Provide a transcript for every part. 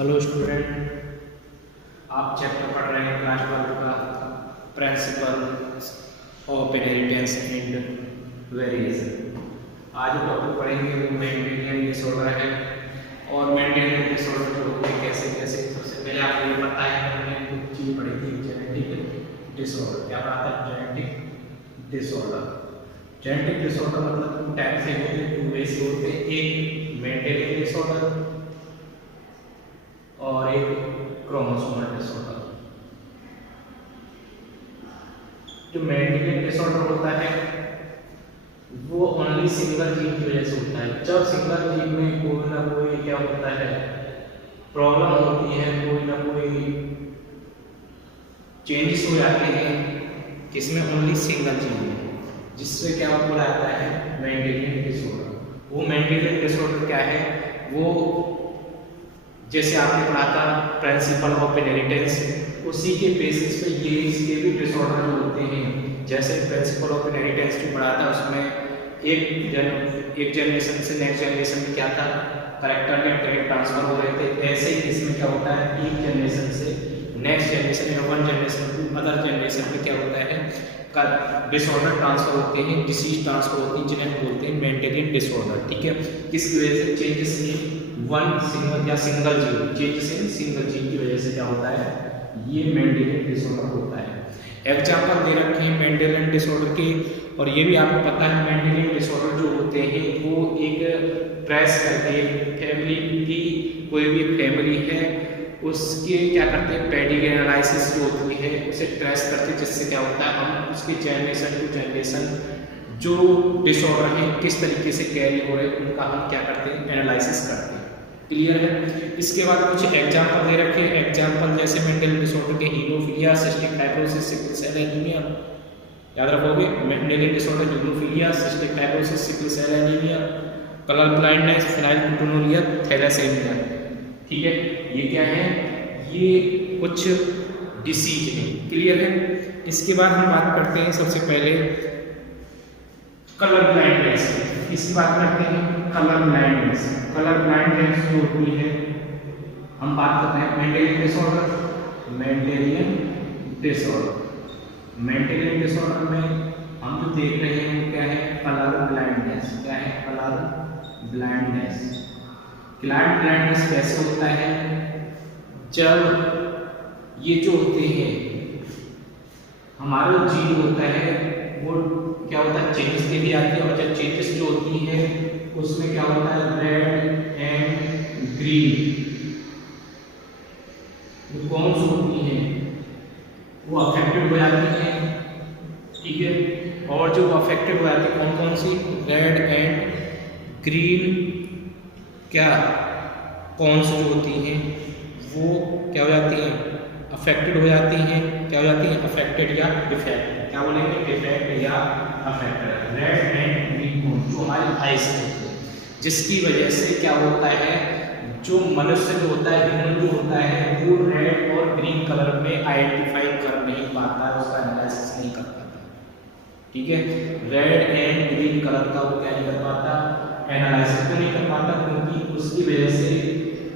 Hello student, आप chapter पढ़ रहे हैं क्लास 12 का principle of inheritance and variation. आज जो टॉपिक पढ़ेंगे वो मेंडेलियन डिसऑर्डर है। और मेंडेलियन डिसऑर्डर जो होते हैं कैसे कैसे, सबसे पहले आपको ये पता है हमने कुछ चीज़ पढ़ी थी, जेनेटिक डिसऑर्डर। क्या पढ़ा था? Genetic disorder. जेनेटिक डिसऑर्डर मतलब टू टाइप से होते हैं, टू वे से होते हैं। एक मेंडेलियन डिसऑर्डर और एक क्रोमोसोमल डिसऑर्डर। जो मेंडेलियन डिसऑर्डर होता है वो ओनली सिंगल जीन की वजह से होता है। जब सिंगल जीन में कोई ना कोई क्या होता है, प्रॉब्लम होती है, कोई ना कोई चेंजेस हो जाते हैं किसमें, ओनली सिंगल जीन में, जिससे क्या बोला जाता है मेंडेलियन डिसऑर्डर। वो मेंडेलियन डिसऑर्डर क्या है, वो जैसे आपने पढ़ा था प्रिंसिपल ऑफ इनहेरिटेंस, उसी के बेसिस पे ये इसके भी डिसऑर्डर जो होते हैं। जैसे प्रिंसिपल ऑफ इनहेरिटेंस जो पढ़ा था उसमें एक जनरेशन से नेक्स्ट जनरेशन में क्या था, कैरेक्टर के ट्रेट ट्रांसफर हो रहे थे। ऐसे ही इसमें क्या होता है, एक जनरेशन से नेक्स्ट जनरेशन या one generation to other generation में क्या होता है का डिसऑर्डर ट्रांसफर होते हैं, डिसीज ट्रांसफर होती है, जिन्हें हम बोलते हैं मेंडेलियन डिसऑर्डर। ठीक है, किसकी वजह से? चेंजेस इन वन सिंगल या single gene, changes in single gene की वजह से क्या होता है, ये मेंडेलियन डिसऑर्डर होता है। एग्जांपल दे रखे हैं मेंडेलियन डिसऑर्डर के, और ये भी आपको पता है मेंडेलियन डिसऑर्डर जो होते हैं वो एक ट्रेस करते हैं फैमिली की। कोई भी फैमिली है उसके क्या करते हैं, पेडिग्री एनालिसिस जो होती है उसे ट्रेस करते हैं, जिससे क्या होता है हम उसके जनरेशन टू जनरेशन जो डिसऑर्डर है किस तरीके से कैरी हो रहे हैं उनका हम क्या करते हैं, एनालिसिस करते हैं। क्लियर है? इसके बाद कुछ एग्जांपल दे रखे हैं। एग्जांपल जैसे मेंडेलियन डिसऑर्डर के haemophilia, cystic fibrosis, sickle cell anaemia. याद रखोगे, Mendelian disorder haemophilia, cystic fibrosis, sickle cell anaemia, colour blindness, phenylketonuria, thalassaemia. ठीक है, ये क्या है, ये कुछ डिसीज है। क्लियर है? इसके बाद हम बात करते हैं सबसे पहले कलर ब्लाइंडनेस। इसकी बात करते हैं कलर ब्लाइंडनेस। कलर ब्लाइंडनेस जो होती है, हम बात करते हैं Mendelian disorder. Mendelian disorder, Mendelian disorder में हम जो देख रहे हैं वो क्या है, कलर ब्लाइंडनेस। क्या है? Colour blindness. कलर ब्लाइंडनेस कैसे होता है, जब ये जो होते हैं हमारा जीन होता है वो क्या होता है, चेंजेस के लिए आती है। और जब चेंजेस जो होती है उसमें क्या होता है, रेड एंड ग्रीन जो कौन सी होती है वो अफेक्टेड हो जाती है। ठीक है, और जो अफेक्टेड हो जाती है कौन कौन सी, रेड एंड ग्रीन क्या कौन सी जो होती हैं वो क्या हो जाती हैं, अफेक्टेड हो जाती हैं। क्या हो जाती हैं, अफेक्टेड या डिफेक्ट। क्या बोलेंगे, डिफेक्ट या अफेक्टेड। रेड एंड ग्रीन कौन, जो हमारी आइज होती है, जिसकी वजह से क्या होता है, जो मनुष्य जो होता है, ह्यूमन जो होता है वो रेड और ग्रीन कलर में आइडेंटिफाई कर नहीं पाता, उसका एनालिसिस नहीं कर पाता। ठीक है, रेड एंड ग्रीन कलर का वो क्या नहीं कर पाता, एनालिसिस तो नहीं कर पाता, क्योंकि उसकी वजह से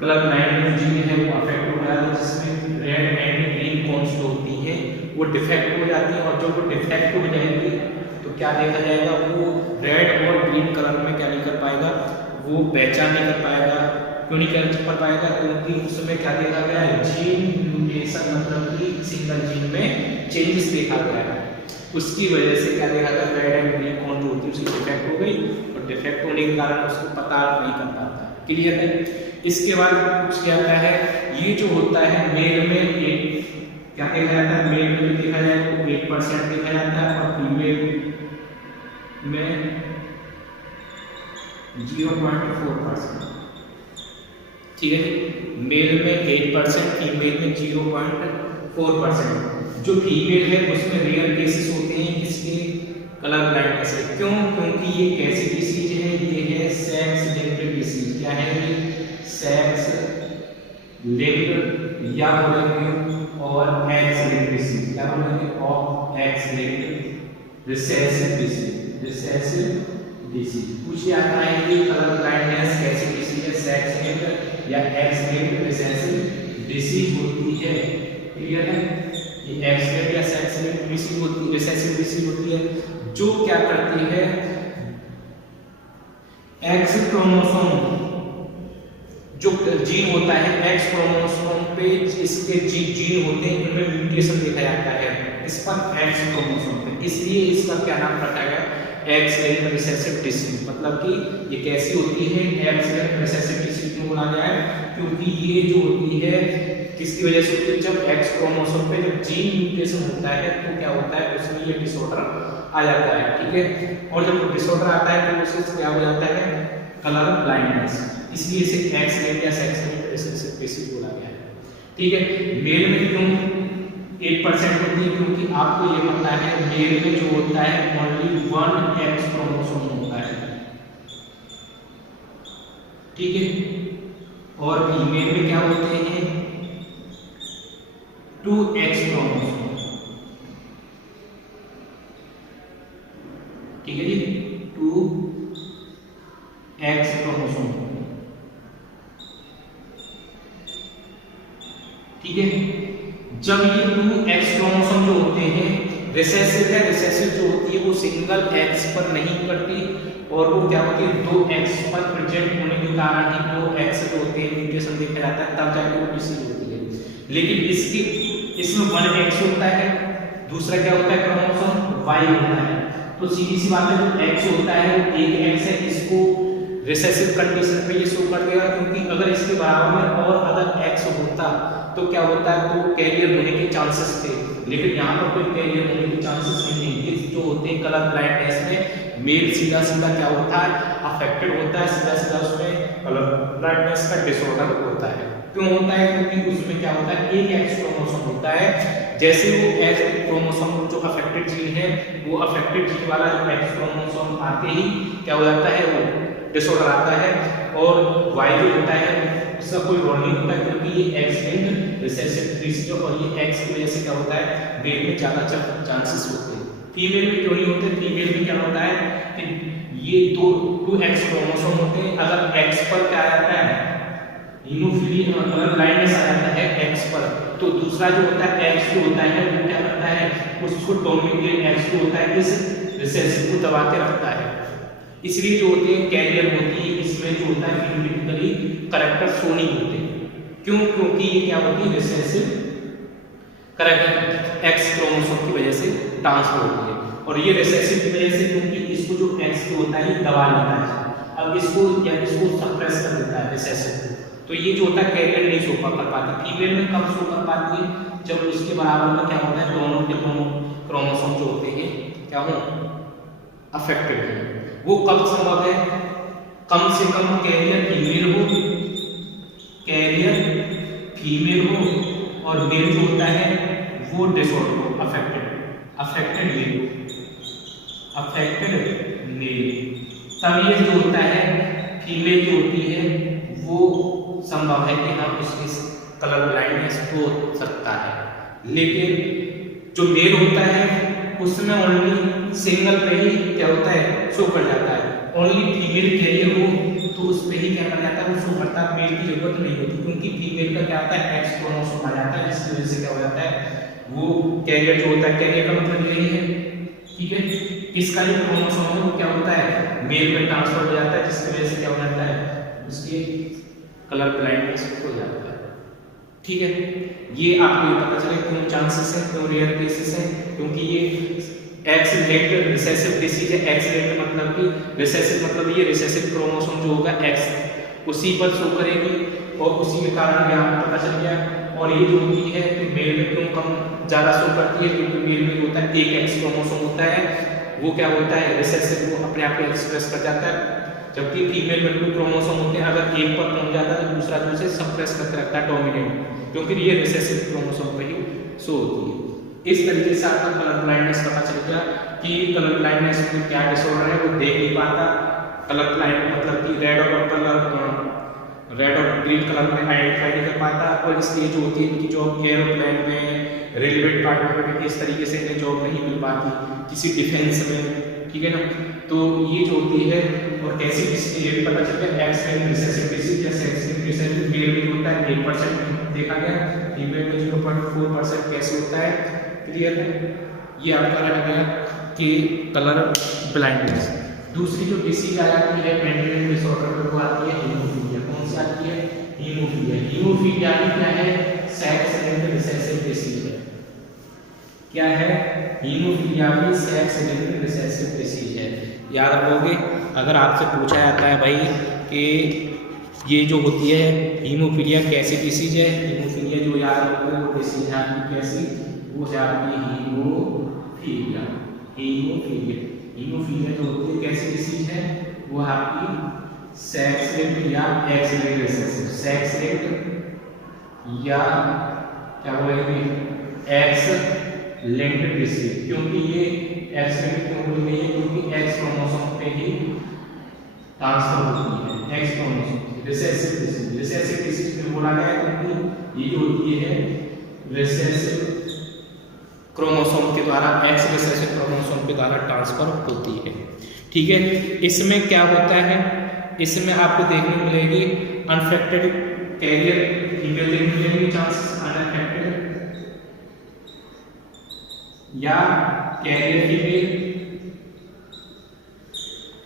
कलर ब्लाइंडनेस जीन है वो अफेक्ट हो जाता है, जिसमें रेड एंड ग्रीन कौन सी होती है वो डिफेक्ट हो जाती है। और जब वो डिफेक्ट हो जाएंगी तो क्या देखा जाएगा, वो रेड और ग्रीन कलर में क्या नहीं कर पाएगा, वो पहचान नहीं कर पाएगा। क्यों नहीं कर पाएगा, क्योंकि उसमें क्या देखा गया है, जीन म्यूटेशन, मतलब कि सिंगल जीन में चेंजेस देखा गया है। उसकी वजह से क्या देखा गया, रेड एंड ग्रीन कौन जो होती है उसकी डिफेक्ट हो गई, और डिफेक्ट होने के कारण उसको पता नहीं कर पाता। क्लियर है? इसके बाद कुछ क्या आता है, ये जो होता है मेल में एक क्या देखा जाता है, मेल में देखा जाए तो 8% देखा जाता है, और फीमेल में 0.4%। ठीक है, मेल में 8%, फीमेल में 0.4%। जो फीमेल है उसमें रेयर केसेस होते हैं किसके, कलर ब्लाइंडनेस के। क्यों? क्योंकि ये कैसी डिसीज है, ये है सेक्स लिंक्ड डिसीज। क्या है ये, सेक्स लिंक्ड या बोलेंगे और एक्स लिंक्ड डिसीज। क्या बोलेंगे, और x linked recessive disease. Recessive disease पूछ आता है कि कलर ब्लाइंडनेस कैसी डिसीज है, सेक्स लिंक्ड या एक्स लिंक्ड रिसेसिव डिसीज होती है। क्लियर है? ये एक्स लिंक्ड या सेक्स लिंक्ड डिसीज होती है, रिसेसिव डिसीज होती है, जो क्या करती है, एक्स क्रोमोसोम जो जीन होता है, एक्स क्रोमोसोम पे इसके जीन होते हैं, उनमें म्यूटेशन देखा जाता है इस पर एक्स क्रोमोसोम पे, इसलिए इसका क्या नाम रखा गया, एक्स लिंक्ड रिसेसिव डिसीज। मतलब कि ये कैसी होती है, एक्स लिंक्ड रिसेसिव डिसीज क्यों बोला गया है, क्योंकि ये जो होती है किसकी वजह से होती है, जब एक्स क्रोमोसोम पे जब जीन म्यूटेशन होता है तो क्या होता है, उसमें ये डिसऑर्डर आ जाता है। ठीक है? और जब डिसऑर्डर आता है तो उससे क्या हो जाता है, कलर ब्लाइंडनेस, इसलिए इसे एक्स लिंक्ड या सेक्स लिंक्ड रिसेसिव डिसीज बोला गया है। ठीक है? मेल में क्यों 8% होती है, क्योंकि आपको ये पता है मेल में जो होता है ओनली 1 एक्स क्रोमोसोम होता है। ठीक है? और फीमेल में क्या होते हैं 2 एक्स क्रोमोसोम। ठीक है जी, 2 एक्स क्रोमोसोम। ठीक है? जब ये 2 एक्स क्रोमोसोम जो होते हैं रिसेसिव है, रिसेसिव जो होती है वो सिंगल एक्स पर नहीं करती, और वो क्या होती है 2 एक्स पर प्रेजेंट होने के कारण ही 2 एक्स जो होते हैं म्यूटेशन देखा जाता है, तब जाके वो डिसीज होती है। लेकिन इसमें 1 एक्स होता है, दूसरा क्या होता है क्रोमोसोम वाई होता है, तो सीधी सी बात है जो एक्स होता है वो 1 एक्स है, इसको रिसेसिव कंडीशन पे ये शो कर देगा, क्योंकि अगर इसके बराबर में और अगर एक्स होता तो क्या होता है, तो कैरियर होने के चांसेस थे, लेकिन यहाँ पर कोई कैरियर होने के चांसेस नहीं है। ये जो होते हैं कलर ब्लाइंडनेस में मेल सीधा सीधा क्या होता है, अफेक्टेड होता है, सीधा सीधा उसमें कलर ब्लाइंडनेस का डिसऑर्डर होता है। क्यों होता है, क्योंकि उसमें क्या होता है, एक एक्स क्रोमोसोम होता है, जैसे वो एक्स क्रोमोसोम जो अफेक्टेड जीन है, वो अफेक्टेड जीन वाला जो एक्स क्रोमोसोम आते ही क्या हो जाता है, वो डिसऑर्डर आता है, और वाई जो होता है उसका कोई रोल नहीं होता, क्योंकि ये एक्स लिंक्ड रिसेसिव डिसीज, और ये एक्स की वजह से क्या होता है, मेल में ज्यादा चांसेस होते हैं। फीमेल में क्यों नहीं होते, फीमेल में क्या होता है कि ये 2 एक्स क्रोमोसोम होते हैं, अगर एक्स पर क्या आ जाता है, हीमोफिलिया अगर ब्लाइंडनेस आ जाता है एक्स पर, तो दूसरा जो होता है एक्स जो होता है वो क्या करता है, उसको डोमिनेट एक्स जो होता है इस रिसेसिव को दबा के रखता है, इसलिए जो होते हैं कैरियर होती है, इसमें जो होता है फिजिकली करैक्टर शो नहीं होते। क्यों? क्योंकि ये क्या होती है, रिसेसिव करैक्टर एक्स क्रोमोसोम की वजह से ट्रांसफर होती है, और ये रिसेसिव की वजह से, क्योंकि इसको जो एक्स होता है ये दबा लेता है, अब इसको या इसको सप्रेस कर देता है रिसेसिव, तो ये जो होता है कैरियर नहीं शो कर पाती। फीमेल में कब शो कर पाती है, जब उसके बराबर में क्या होता है, दोनों के दोनों क्रोमोसोम जो होते हैं क्या हो अफेक्टेड है। वो कब संभव है, कम से कम कैरियर फीमेल हो, और मेल जो होता है वो डिसऑर्डर हो, अफेक्टेड मेल, तब ये जो होता है फीमेल जो होती है वो संभव है कि हम उसके कलर ब्लाइंडनेस हो सकता है। लेकिन जो मेल होता है उसमें ओनली सिंगल पे ही क्या होता है, शो कर जाता है, ओनली फीमेल कैरियर हो तो उस पे ही क्या कर जाता है, वो शो करता है, मेल की जरूरत नहीं होती, क्योंकि फीमेल का क्या आता है एक्स क्रोमोसोम आ जाता है, जिसकी वजह से क्या हो जाता है, वो कैरियर जो होता है, कैरियर का मतलब यही है, ठीक है, इसका जो क्रोमोसोम है वो क्या होता है मेल में ट्रांसफर हो जाता है, जिसकी वजह से क्या हो जाता है, उसके कलर ब्लाइंडनेस हो जाता है। ठीक है, ये आपको ये पता चले क्यों चांसेस है, क्यों रेयर केसेस है, क्योंकि ये एक्स लिंक्ड रिसेसिव डिसीज है। एक्स लिंक्ड मतलब कि रिसेसिव मतलब ये रिसेसिव क्रोमोसोम जो होगा एक्स उसी पर शो करेगी, और उसी के कारण भी आपको पता चल गया। और ये जो होती है तो मेल में क्यों कम ज़्यादा शो करती है, क्योंकि मेल में होता है एक एक्स क्रोमोसोम होता है, वो क्या होता है रिसेसिव को अपने आप को एक्सप्रेस कर जाता है, जबकि फीमेल में 2 क्रोमोसोम होते हैं, अगर एक पर पहुंच जाता है तो दूसरा जो उसे सप्रेस करके रखता है, डोमिनेट, क्योंकि ये रिसेसिव क्रोमोसोम पे ही शो होती है। इस तरीके से आपका कलर ब्लाइंडनेस पता चल गया कि कलर ब्लाइंडनेस में क्या डिसऑर्डर है, वो देख नहीं पाता। कलर ब्लाइंड मतलब कि रेड और ग्रीन कलर में आइडेंटिफाई नहीं कर पाता, और इसलिए जो होती है इनकी जॉब एयरोप्लेन में, रेलवे डिपार्टमेंट में, इस तरीके से इन्हें जॉब नहीं मिल पाती, किसी डिफेंस में, ठीक है ना। तो ये जो होती है, और कैसी ये भी पता चलता है एक्स लिंक्ड रिसेसिव डिसीज या सेक्स लिंक्ड रिसेसिव मेल में होता होता है 8% देखा गया, फीमेल में 0.4% कैसे होता है, क्लियर है। ये आपका रह गया कि कलर ब्लाइंडनेस। दूसरी जो डिसीज आ जाती है मेंटल डिसऑर्डर में, वो आती है हीमोफीलिया। कौन सी आती है, हीमोफीलिया। हीमोफीलिया भी क्या है, सेक्स लिंक्ड रिसेसिव डिसीज है। क्या है, हीमोफीलिया भी सेक्स लिंक्ड रिसेसिव डिसीज है। याद रखोगे, अगर आपसे पूछा जाता है भाई कि ये जो होती है हीमोफीलिया कैसी डिसीज है, हीमोफीलिया जो याद रखोगे वो डिसीज है आपकी कैसी, वो है आपकी हीमोफीलिया। हीमोफीलिया, हीमोफीलिया जो होती है कैसी डिसीज है, वो आपकी सेक्स लिंक्ड या x linked recessive, sex linked या क्या बोलेंगे एक्स लिंक्ड डिसीज। क्योंकि ये एक्स लिंक्ड क्यों बोली गई है, क्योंकि एक्स क्रोमोसोम पे ही ट्रांसफर होती है, x chromosome. Recessive disease, recessive disease में बोला गया है क्योंकि ये जो होती है रिसेसिव क्रोमोसोम के द्वारा, एक्स रिसेसिव क्रोमोसोम के द्वारा ट्रांसफर होती है। ठीक है, इसमें क्या होता है, इसमें आपको देखने को मिलेगी अनअफेक्टेड कैरियर फीमेल देखने मिलेगी, चांसेस अनअफेक्टेड या कैरियर फीमेल।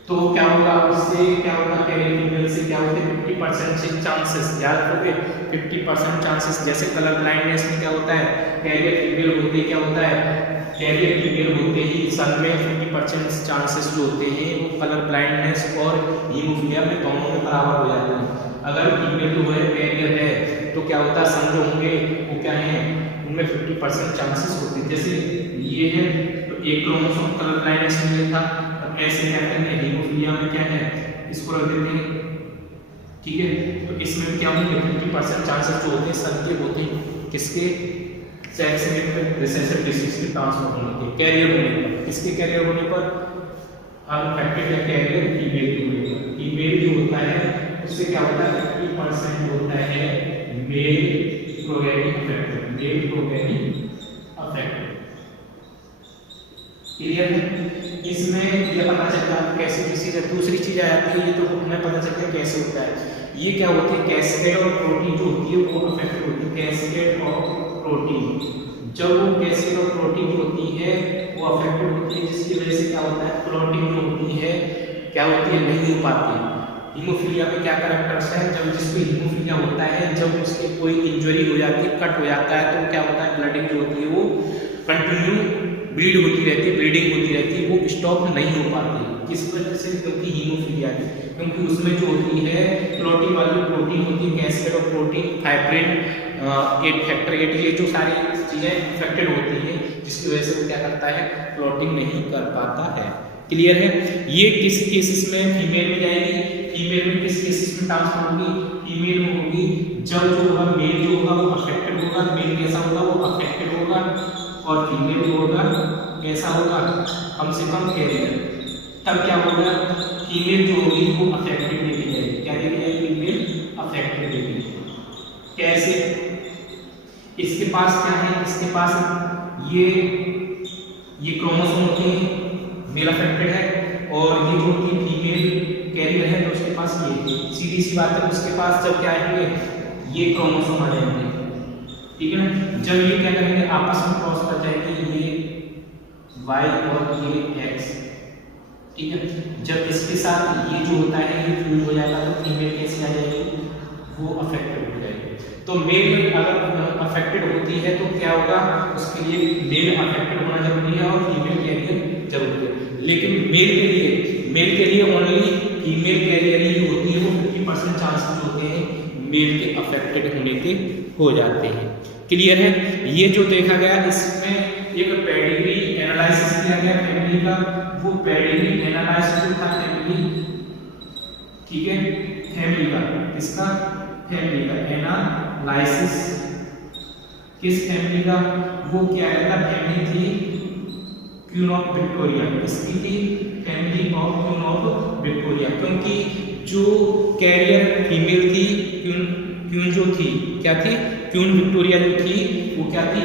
तो क्या होगा, उससे क्या होगा, कैरियर फीमेल से क्या होते हैं 50% चांसेस, याद रखोगे 50% चांसेस। जैसे कलर ब्लाइंडनेस में क्या होता है, कैरियर फीमेल होते क्या होता है, कैरियर फीमेल होते ही सन में 50% चांसेस जो होते हैं वो कलर ब्लाइंडनेस और हीमोफीलिया में दोनों में बराबर हो जाते हैं। अगर फीमेल जो है कैरियर है तो क्या होता है, सन जो होंगे वो क्या है, उनमें 50% चांसेस होते हैं। जैसे ये है तो एक क्रोमोसोम कलर ब्लाइंडनेस में था, ऐसे क्या करेंगे हीमोफीलिया में क्या है, इसको रख देते हैं। ठीक है, तो इसमें क्या होंगे 50% चांसेस जो होते हैं सन के होते हैं किसके, सेक्स लिंक्ड रिसेसिव डिसीज के ट्रांसफर होने के, कैरियर होने पर। किसके कैरियर होने पर, अनअफेक्टेड या कैरियर फीमेल के होने पर। फीमेल जो होता है उससे क्या होता है 50% होता है male progeny affected, male progeny affected. Clear है, इसमें ये पता चलता है कैसी डिसीज है। दूसरी चीज आ जाती है, ये तो हमें पता चलता है कैसे होता है, ये क्या होती है कैस्केड और प्रोटीन जो होती है वो अफेक्ट होती है, कैस्केड और प्रोटीन। जब वो कैस्केड और प्रोटीन जो होती है वो अफेक्टेड होती है, जिसकी वजह से क्या होता है प्रोटीन जो होती है क्या होती है, नहीं हो पाती। हीमोफीलिया में क्या कैरेक्टर्स है, जब जिसको हीमोफीलिया होता है, जब उसके कोई इंजरी हो जाती है, कट हो जाता है, तो क्या होता है ब्लडिंग जो होती है वो कंटिन्यू ब्लीड होती रहती है, ब्लीडिंग होती रहती है, वो स्टॉप नहीं हो पाती। किस वजह से, क्योंकि हीमोफीलिया है, क्योंकि उसमें जो होती है प्रोटीन वाली प्रोटीन होती है, cascade of protein, fibrin, 8 factor 8, ये जो सारी चीजें इफेक्टेड होती है, जिसकी वजह से वो क्या करता है प्लॉटिंग नहीं कर पाता है। क्लियर है, ये किस केसेस में फीमेल में जाएगी, फीमेल में किस केसेस में ट्रांसफर होगी, फीमेल में होगी जब जो होगा मेल जो होगा वो अफेक्टेड होगा, मेल कैसा होगा वो अफेक्टेड होगा, और फीमेल जो होगा कैसा होगा कम से कम कैरियर। तब क्या होगा, फीमेल जो होगी वो अफेक्टेड देखी जाएगी, क्या देखी जाएगी, फीमेल अफेक्टेड देखी जाएगी। कैसे, इसके पास क्या है, इसके पास ये क्रोमोसोम होते हैं, मेल अफेक्टेड है, और ये जो होती है फीमेल कैरियर है, तो उसके पास ये सीधी सी बात है, उसके पास जब क्या आएंगे ये क्रोमोसोम आ जाएंगे, ठीक है ना। जब ये क्या करेंगे आपस में क्रॉस कर जाएंगे, ये y और ये x, ठीक है। जब इसके साथ ये जो होता है ये फ्यूज हो जाएगा तो फीमेल कैसे आ जाएगी, वो अफेक्टेड हो जाएगी। तो मेल अगर अफेक्टेड होती है तो क्या होगा, उसके लिए मेल अफेक्टेड होना जरूरी है और फीमेल कैरियर जरूरी है। लेकिन मेल के लिए ओनली फीमेल कैरियर ही होती है, वो 50% चांसेस होते हैं मेल के अफेक्टेड होने के हो जाते हैं। क्लियर है, ये जो देखा गया इसमें एक पेडिग्री एनालिसिस किया गया फैमिली का, वो पेडिग्री एनालिसिस जो था फैमिली, ठीक है, फैमिली का, इसका फैमिली का एनालिसिस, किस फैमिली का, वो क्या था, फैमिली थी क्वीन ऑफ विक्टोरिया, इसकी थी family of queen of Victoria. क्योंकि जो कैरियर फीमेल थी, क्वीन जो थी क्या थी, क्वीन विक्टोरिया जो थी वो क्या थी,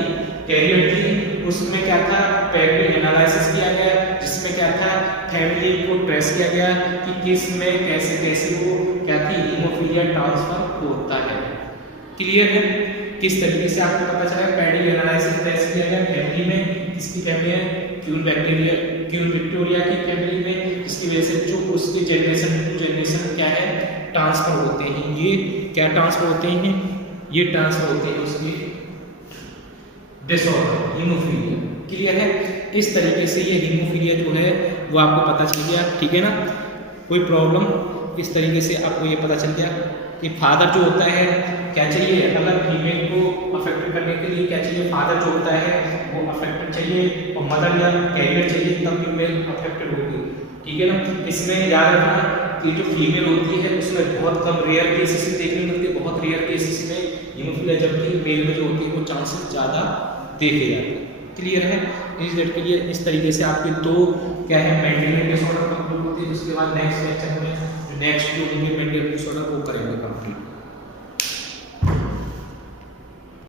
कैरियर थी। उसमें क्या था, पेडिग्री एनालिसिस किया गया, जिसमें क्या था फैमिली को ट्रेस किया गया कि किस में कैसे कैसे वो क्या थी हीमोफीलिया ट्रांसफर होता है। क्लियर है? किस तरीके से आपको पता चला? पेडी एनालिसिस टेस्ट किया गया फैमिली में, किसकी फैमिली है? क्यून बैक्टीरिया, क्यून विक्टोरिया की फैमिली में, जिसकी वजह से जो उसके जनरेशन टू जनरेशन क्या है ट्रांसफर होते हैं। ये क्या ट्रांसफर होते हैं? ये ट्रांसफर होते हैं उसके डिसऑर्डर हीमोफीलिया। क्लियर है? इस तरीके से ये हीमोफीलिया जो है वो आपको पता चल गया, ठीक है ना? कोई प्रॉब्लम? इस तरीके से आपको ये पता चल गया कि फादर जो होता है क्या चाहिए, अगर फीमेल को अफेक्ट करने के लिए क्या चाहिए, फादर जो होता है वो अफेक्टेड चाहिए और मदर या कैरियर चाहिए, तब फीमेल अफेक्टेड होगी, ठीक है ना? इसमें याद रखना कि जो फीमेल होती है उसमें बहुत कम रेयर केसेस देखने मिलते हैं, बहुत रेयर केसेस में हीमोफीलिया, जबकि मेल में जो होती है वो चांसेस ज़्यादा देखे जाते हैं। क्लियर है? इस डेट के लिए इस तरीके से आपके दो क्या है मेंटेलिटी डिसऑर्डर कंप्लीट होती है। उसके बाद नेक्स्ट लेक्चर में नेक्स्ट जो मेंटल डिसऑर्डर वो करेंगे कंप्लीट।